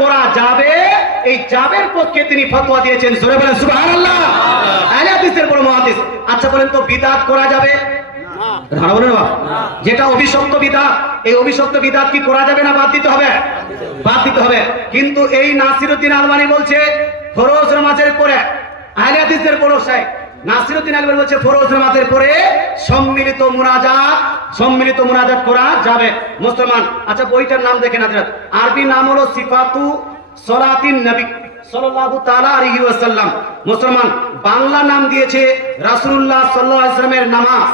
করা যাবে, এই যাবের পক্ষে তিনি ফতোয়া দিয়েছেন। জোরে বলেন সুবহানাল্লাহ। আহলে হাদিসের বড় মুহাদ্দিস। আচ্ছা বলেন তো বিদআত করা যাবে? না বলেন না। যেটা অভিশপ্ত বিদআত, এই অভিশপ্ত বিদআত কি করা যাবে না বাদ দিতে হবে? বাদ দিতে হবে। কিন্তু এই নাসিরউদ্দিন আলবানী বলছে ফরজ নামাজের পরে, আহলে হাদিসের বড় শাইখ নাসিরউদ্দিন আলবানী বলছে ফরজ নামাজের পরে সম্মিলিত মুনাজাত করা যাবে মুসলমান। আচ্ছা বইটার নাম দেখেন হাজরাত, আরবি নাম হলো সিফাতু সলাতিন নবী সাল্লাল্লাহু তাআলা আলাইহি ওয়াসাল্লাম। মুসলমান বাংলা নাম দিয়েছে রাসূলুল্লাহ সাল্লাল্লাহু আলাইহি ওয়াসাল্লামের নামাজ।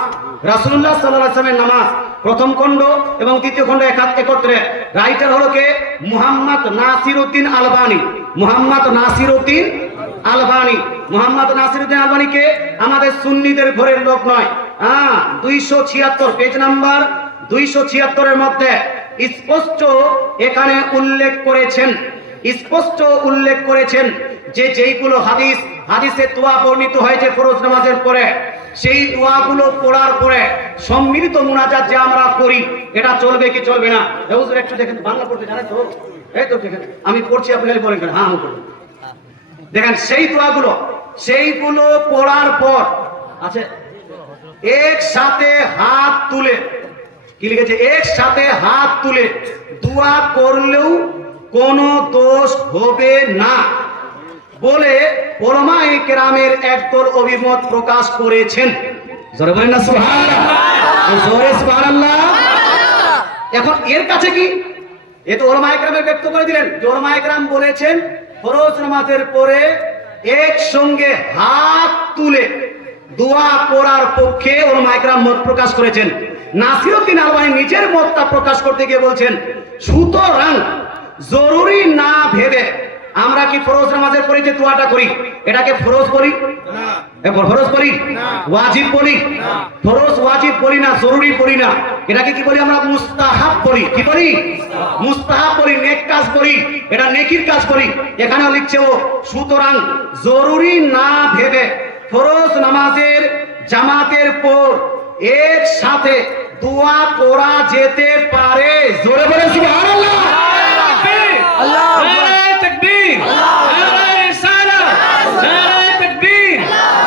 রাসূলুল্লাহ সাল্লাল্লাহু আলাইহি ওয়াসাল্লামের নামাজ প্রথম খণ্ড এবং দ্বিতীয় খণ্ড একত্রে। রাইটার হলো কে? মুহাম্মদ নাসিরউদ্দিন আলবানী। মুহাম্মদ নাসিরউদ্দিন আলবানী। মুহাম্মদ নাসিরউদ্দিন আলবানী কে? আমাদের সুন্নিদের ঘরের লোক নয়। 276 পেজ নাম্বার 276 এর মধ্যে স্পষ্ট এখানে উল্লেখ করেছেন যে যেইগুলো হাদিসে দোয়া বর্ণিত হয়েছে ফরজ নামাজের পরে, সেই দোয়াগুলো পড়ার পরে সম্মিলিত মুনাজাত যে আমরা করি, এটা চলবে কি চলবে না? হুজুর একটু দেখেন, বাংলা পড়তে জানেন তো? এই তো দেখেন আমি পড়ছি, আপনি খালি বলেন কেন? হ্যাঁ পড়ুন। দেখেন সেইগুলো পড়ার পর আছে একসাথে হাত তুলে, কি লিখেছে? একসাথে হাত তুলে দোয়া করলেও কোনো দোষ হবে না বলে উলামায়ে কেরামের একদল অভিমত প্রকাশ করেছেন। জোরে বলেন না সুবহানাল্লাহ। জোরে সুবহানাল্লাহ। এখন এর কাছে কি? এ তো উলামায়ে কেরামের ব্যক্ত করে দিলেন। উলামায়ে কেরাম বলেছেন ফরজ নামাজের পরে একসঙ্গে হাত তুলে দোয়া করার পক্ষে উলামায়ে কেরাম মত প্রকাশ করেছেন। নাসিরউদ্দিন আলবানী নিজের মতটা প্রকাশ করতে গিয়ে বলছেন, সুতরাং জরুরি না ভেবে আমরা কি ফরজ নামাজের পরে যে দোয়াটা করি, এটাকে ফরজ করি না? ফরজ করি না, ওয়াজিব বলি না। ফরজ ওয়াজিব বলি না, জরুরি বলি না, এটাকে কি বলি আমরা? মুস্তাহাব বলি। কি বলি? মুস্তাহাব বলি, নেক কাজ করি, এটা নেকির কাজ করি। এখানে লিখছে ও, সুতরাং জরুরি না ভেবে ফরজ নামাজের জামাতের পর একসাথে দোয়া করা যেতে পারে। জোরে বলে সুবহানাল্লাহ। আল্লাহু আকবার। তাকবীর। নারায়ে রিসালাত। নারায়ে তাকবীর।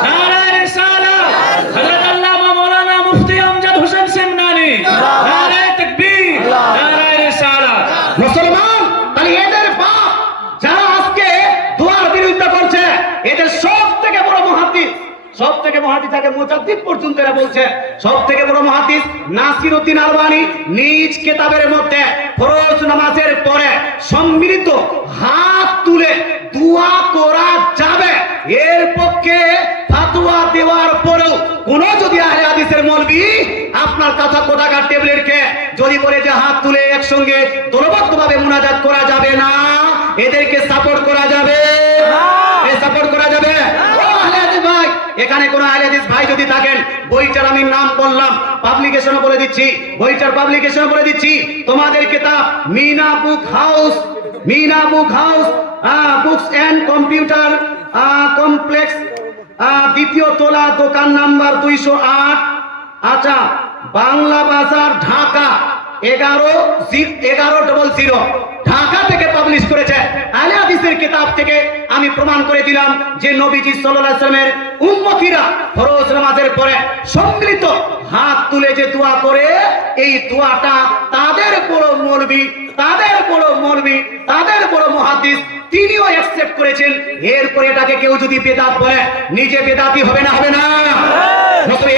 নারায়ে রিসালাত। হযরত আল্লামা মাওলানা মুফতি আমজাদ হোসেন সিমনানি। নারায়ে তাকবীর। নারায়ে রিসালাত। মুসলমান, তাহলে এদের বাপ যারা আজকে দোয়ার বিরোধিতা করছে, এদের সবথেকে বড় মুহাদ্দিস, সবথেকে মুহাদ্দিস যাকে মুজাদ্দিদ পর্যন্ত এরা বলছে, সবথেকে বড় মুহাদ্দিস নাসিরউদ্দিন আলবানী নিজ কিতাবের মধ্যে ফরজ নামাজের পরে সম্মিলিত হাত তুলে দোয়া করা যাবে, এর পক্ষে ফতোয়া দেওয়ার পরেও কোন যদি আহলে হাদিসের মৌলবি আপনার কথা কোথাকার টেবিলের কে যদি বলে যে হাত তুলে একসঙ্গে দলবদ্ধভাবে মুনাজাত করা যাবে না, এদেরকে সাপোর্ট করা যাবে না। সাপোর্ট করা যাবে না। এখানে কোন আহলে হাদিস ভাই যদি থাকেন, বইটার আমি নাম বললাম, পাবলিকেশনও বলে দিচ্ছি, বইটার পাবলিকেশনও বলে দিচ্ছি। তোমাদের Kitab Mina book house books and computer complex, দ্বিতীয় তলা, দোকান নাম্বার 208। আচ্ছা, বাংলা বাজার, ঢাকা 1100, ঢাকা থেকে পাবলিশ করেছে। আহলে হাদিসের কিতাব থেকে আমি প্রমাণ করে দিলাম যে নবীজি সাল্লাল্লাহু আলাইহি ওয়াসাল্লামের উম্মতিরা ফরজ নামাজের পরে সম্মিলিত হাত তুলে যে দোয়া করে, এই দোয়াটা তাদের বড় মৌলবি, তাদের বড় মুহাদ্দিস তিনিও অ্যাকসেপ্ট করেছেন। এরপরে এটাকে কেউ যদি বেদাত বলে, নিজে বেদাতি হবে না? হবে না?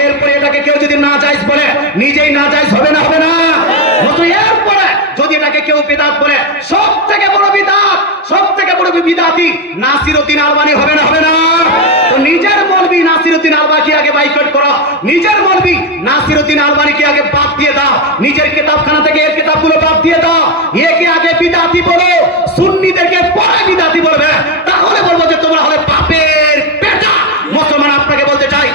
এরপরে এটাকে কেউ যদি নাজায়েজ বলে, নিজেই নাজায়েজ হবে না? হবে না? এরপরে যদি এটাকে কেউ বিদআত বলে, সবথেকে বড় বিদআত, সবথেকে বড় বিদআতি নাসিরউদ্দিন আলবানী হবে না? হবে না? তো নিজের মৌলবি নাসিরউদ্দিন আলবানীকে আগে বাইকট করো, নিজের মৌলবি নাসিরউদ্দিন আলবানীকে আগে বাদ দিয়ে দাও, নিজের কিতাবখানা থেকে এর কিতাবগুলো বাদ দিয়ে দাও। একে আগে বিদআতি বলো, সুন্নিদেরকে পরে বিদআতি বলবে, তাহলে বলবো যে তোমরা হলে বাপের বেটা। মুসলমান, আপনাকে বলতে চাই,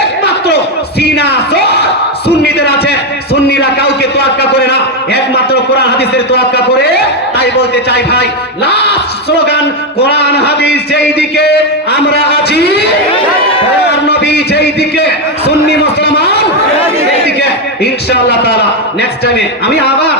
একমাত্র সিনা জোর সুন্নিদের আছে। সুন্নিরা কাউকে তোয়াক্কা করে না, একমাত্র কোরআন হাদিসের তোয়াক্কা করে। তাই বলতে চাই ভাই, লাস্ট স্লোগান, কোরআন হাদিস যেই দিকে আমরা আছি, আর নবী যেই দিকে, সুন্নি মুসলমান সেই দিকে। ইনশাআল্লাহ তাআলা নেক্সট টাইমে আমি আবার